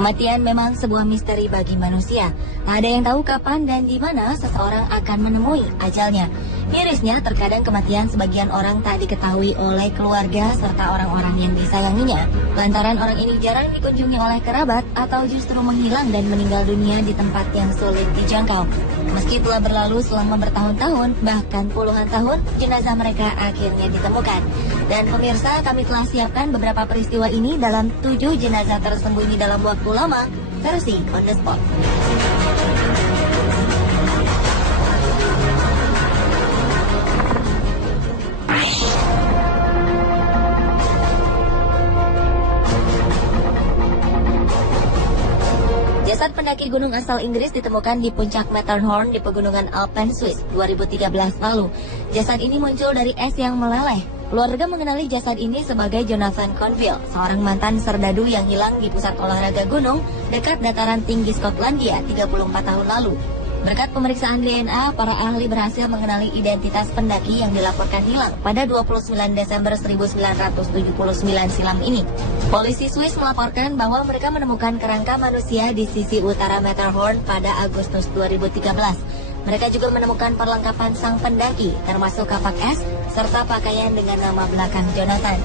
Kematian memang sebuah misteri bagi manusia. Tak ada yang tahu kapan dan di mana seseorang akan menemui ajalnya. Mirisnya, terkadang kematian sebagian orang tak diketahui oleh keluarga serta orang-orang yang disayanginya. Lantaran orang ini jarang dikunjungi oleh kerabat atau justru menghilang dan meninggal dunia di tempat yang sulit dijangkau. Meski telah berlalu selama bertahun-tahun, bahkan puluhan tahun, jenazah mereka akhirnya ditemukan. Dan pemirsa, kami telah siapkan beberapa peristiwa ini dalam 7 jenazah tersembunyi dalam waktu lama, versi On The Spot. Jasad pendaki gunung asal Inggris ditemukan di puncak Matterhorn di pegunungan Alpen, Swiss 2013 lalu. Jasad ini muncul dari es yang meleleh. Keluarga mengenali jasad ini sebagai Jonathan Conville, seorang mantan serdadu yang hilang di pusat olahraga gunung dekat dataran tinggi Skotlandia 34 tahun lalu. Berkat pemeriksaan DNA, para ahli berhasil mengenali identitas pendaki yang dilaporkan hilang pada 29 Desember 1979 silam ini. Polisi Swiss melaporkan bahwa mereka menemukan kerangka manusia di sisi utara Matterhorn pada Agustus 2013. Mereka juga menemukan perlengkapan sang pendaki, termasuk kapak es, serta pakaian dengan nama belakang Jonathan.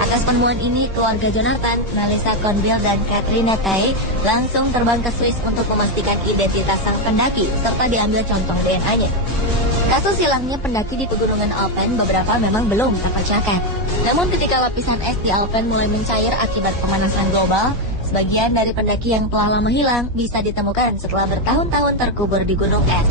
Atas penemuan ini, keluarga Jonathan, Melissa Conville dan Catherine Tay langsung terbang ke Swiss untuk memastikan identitas sang pendaki, serta diambil contoh DNA-nya. Kasus hilangnya pendaki di pegunungan Alpen beberapa memang belum terpecahkan. Namun ketika lapisan es di Alpen mulai mencair akibat pemanasan global, sebagian dari pendaki yang telah lama hilang bisa ditemukan setelah bertahun-tahun terkubur di gunung es.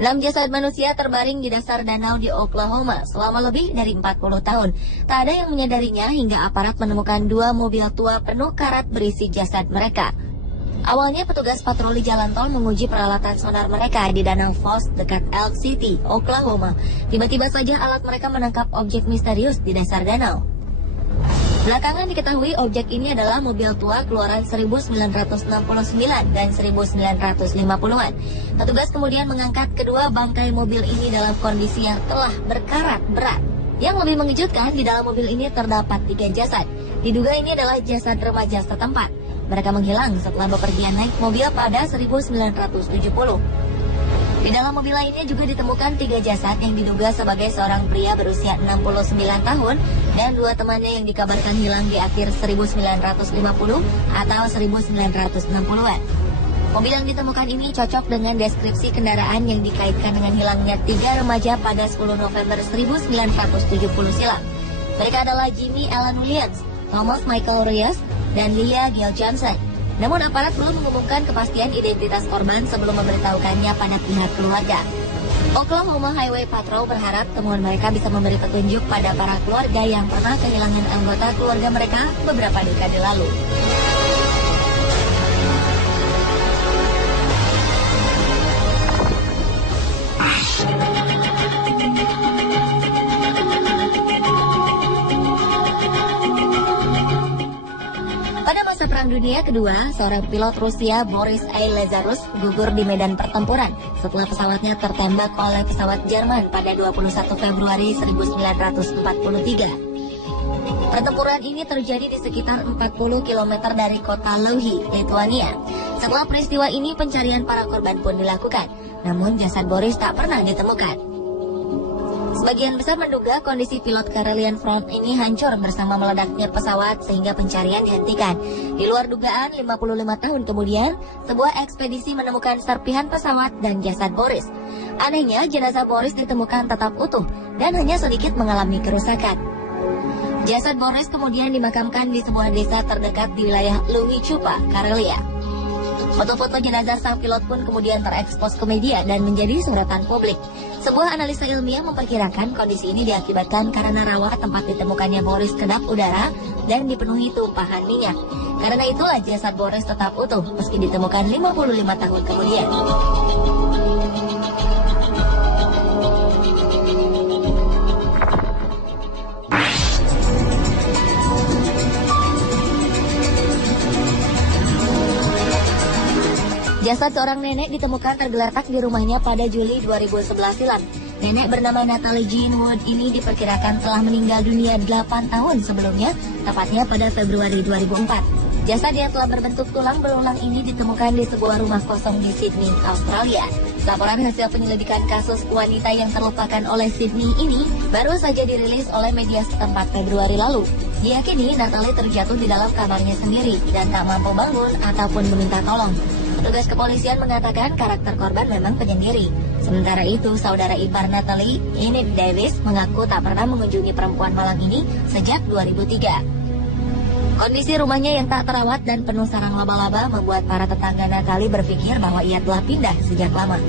Enam jasad manusia terbaring di dasar danau di Oklahoma selama lebih dari 40 tahun. Tak ada yang menyadarinya hingga aparat menemukan 2 mobil tua penuh karat berisi jasad mereka. Awalnya petugas patroli jalan tol menguji peralatan sonar mereka di Danau Foss dekat Elk City, Oklahoma. Tiba-tiba saja alat mereka menangkap objek misterius di dasar danau. Belakangan diketahui objek ini adalah mobil tua keluaran 1969 dan 1950-an. Petugas kemudian mengangkat kedua bangkai mobil ini dalam kondisi yang telah berkarat berat. Yang lebih mengejutkan, di dalam mobil ini terdapat 3 jasad. Diduga ini adalah jasad remaja setempat. Mereka menghilang setelah bepergian naik mobil pada 1970. Di dalam mobil lainnya juga ditemukan 3 jasad yang diduga sebagai seorang pria berusia 69 tahun dan 2 temannya yang dikabarkan hilang di akhir 1950 atau 1960-an. Mobil yang ditemukan ini cocok dengan deskripsi kendaraan yang dikaitkan dengan hilangnya 3 remaja pada 10 November 1970 silam. Mereka adalah Jimmy Alan Williams, Thomas Michael Reyes, dan Leah Gail Johnson. Namun aparat belum mengumumkan kepastian identitas korban sebelum memberitahukannya pada pihak keluarga. Oklahoma Highway Patrol berharap temuan mereka bisa memberi petunjuk pada para keluarga yang pernah kehilangan anggota keluarga mereka beberapa dekade lalu. Pada masa Perang Dunia Kedua, seorang pilot Rusia Boris A. Lazarus gugur di medan pertempuran setelah pesawatnya tertembak oleh pesawat Jerman pada 21 Februari 1943. Pertempuran ini terjadi di sekitar 40 km dari kota Louhi, Lithuania. Setelah peristiwa ini, pencarian para korban pun dilakukan, namun jasad Boris tak pernah ditemukan. Sebagian besar menduga kondisi pilot Karelian Front ini hancur bersama meledaknya pesawat sehingga pencarian dihentikan. Di luar dugaan, 55 tahun kemudian, sebuah ekspedisi menemukan serpihan pesawat dan jasad Boris. Anehnya, jenazah Boris ditemukan tetap utuh dan hanya sedikit mengalami kerusakan. Jasad Boris kemudian dimakamkan di sebuah desa terdekat di wilayah Louhi-Chupa, Karelia. Foto-foto jenazah sang pilot pun kemudian terekspos ke media dan menjadi sorotan publik. Sebuah analisa ilmiah memperkirakan kondisi ini diakibatkan karena rawa tempat ditemukannya Boris kedap udara dan dipenuhi tumpahan minyak. Karena itulah jasad Boris tetap utuh meski ditemukan 55 tahun kemudian. Jasad seorang nenek ditemukan tergeletak di rumahnya pada Juli 2011 silam. Nenek bernama Natalie Jean Wood ini diperkirakan telah meninggal dunia 8 tahun sebelumnya, tepatnya pada Februari 2004. Jasad yang telah berbentuk tulang belulang ini ditemukan di sebuah rumah kosong di Sydney, Australia. Laporan hasil penyelidikan kasus wanita yang terlupakan oleh Sydney ini baru saja dirilis oleh media setempat Februari lalu. Diyakini Natalie terjatuh di dalam kamarnya sendiri dan tak mampu bangun ataupun meminta tolong. Petugas kepolisian mengatakan karakter korban memang penyendiri. Sementara itu, saudara ipar Natalie, Enid Davis, mengaku tak pernah mengunjungi perempuan malang ini sejak 2003. Kondisi rumahnya yang tak terawat dan penuh sarang laba-laba membuat para tetangga Natalie berpikir bahwa ia telah pindah sejak lama.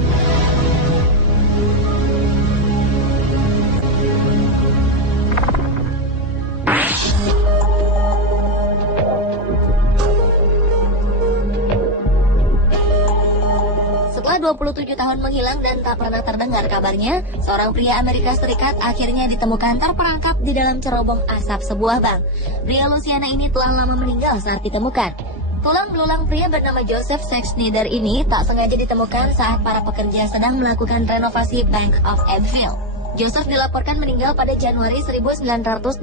Setelah 27 tahun menghilang dan tak pernah terdengar kabarnya, seorang pria Amerika Serikat akhirnya ditemukan terperangkap di dalam cerobong asap sebuah bank. Pria Louisiana ini telah lama meninggal saat ditemukan. Tulang belulang pria bernama Joseph Schneider ini tak sengaja ditemukan saat para pekerja sedang melakukan renovasi Bank of Abbeville. Joseph dilaporkan meninggal pada Januari 1984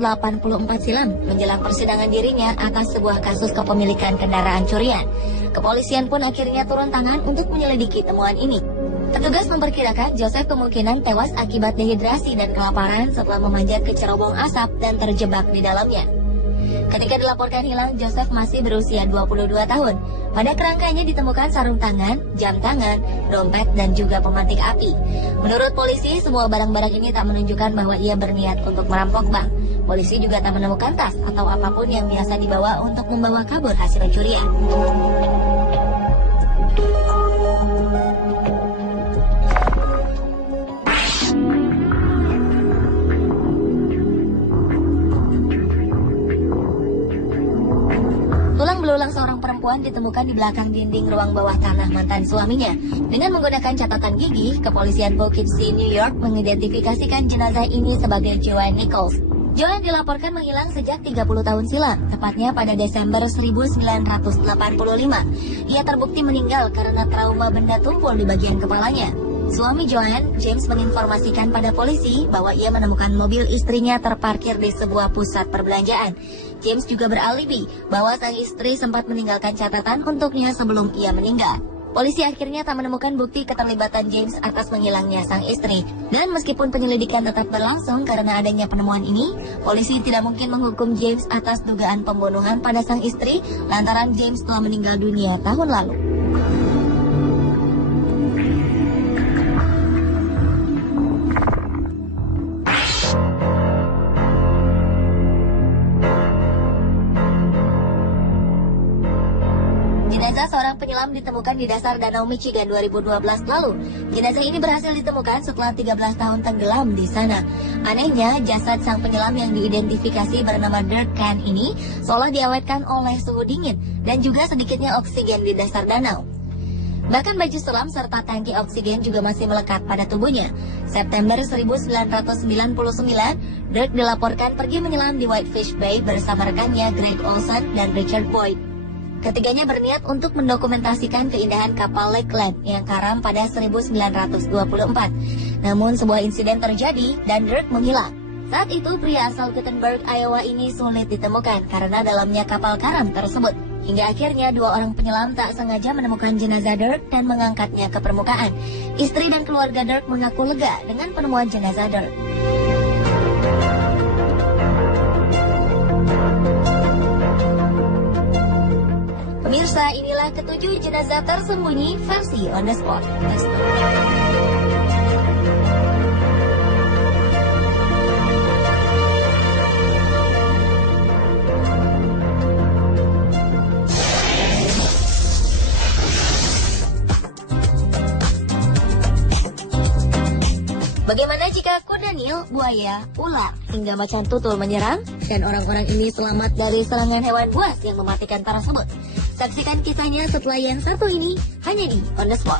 silam menjelang persidangan dirinya atas sebuah kasus kepemilikan kendaraan curian. Kepolisian pun akhirnya turun tangan untuk menyelidiki temuan ini. Petugas memperkirakan Joseph kemungkinan tewas akibat dehidrasi dan kelaparan setelah memanjat ke cerobong asap dan terjebak di dalamnya. Ketika dilaporkan hilang, Joseph masih berusia 22 tahun. Pada kerangkanya ditemukan sarung tangan, jam tangan, dompet, dan juga pemantik api. Menurut polisi, semua barang-barang ini tak menunjukkan bahwa ia berniat untuk merampok bank. Polisi juga tak menemukan tas atau apapun yang biasa dibawa untuk membawa kabur hasil pencurian. Tulang belulang seorang perempuan ditemukan di belakang dinding ruang bawah tanah mantan suaminya. Dengan menggunakan catatan gigi, kepolisian Poughkeepsie, New York mengidentifikasikan jenazah ini sebagai Joanne Nichols. Joanne dilaporkan menghilang sejak 30 tahun silam, tepatnya pada Desember 1985. Ia terbukti meninggal karena trauma benda tumpul di bagian kepalanya. Suami Joanne, James, menginformasikan pada polisi bahwa ia menemukan mobil istrinya terparkir di sebuah pusat perbelanjaan. James juga beralibi bahwa sang istri sempat meninggalkan catatan untuknya sebelum ia meninggal. Polisi akhirnya tak menemukan bukti keterlibatan James atas menghilangnya sang istri. Dan meskipun penyelidikan tetap berlangsung karena adanya penemuan ini, polisi tidak mungkin menghukum James atas dugaan pembunuhan pada sang istri lantaran James telah meninggal dunia tahun lalu. Jenazah seorang penyelam ditemukan di dasar Danau Michigan 2012 lalu. Jenazah ini berhasil ditemukan setelah 13 tahun tenggelam di sana. Anehnya, jasad sang penyelam yang diidentifikasi bernama Dirk Khan ini seolah diawetkan oleh suhu dingin dan juga sedikitnya oksigen di dasar danau. Bahkan baju selam serta tangki oksigen juga masih melekat pada tubuhnya. September 1999, Dirk dilaporkan pergi menyelam di Whitefish Bay bersama rekannya Greg Olson dan Richard Boyd. Ketiganya berniat untuk mendokumentasikan keindahan kapal Lakeland yang karam pada 1924. Namun sebuah insiden terjadi dan Dirk menghilang. Saat itu pria asal Gutenberg, Iowa ini sulit ditemukan karena dalamnya kapal karam tersebut. Hingga akhirnya dua orang penyelam tak sengaja menemukan jenazah Dirk dan mengangkatnya ke permukaan. Istri dan keluarga Dirk mengaku lega dengan penemuan jenazah Dirk. Pemirsa, inilah ketujuh jenazah tersembunyi versi On The Spot. Bagaimana jika kuda Nil, buaya, ular, hingga macan tutul menyerang dan orang-orang ini selamat dari serangan hewan buas yang mematikan tersebut? Saksikan kisahnya setelah yang satu ini hanya di On The Spot.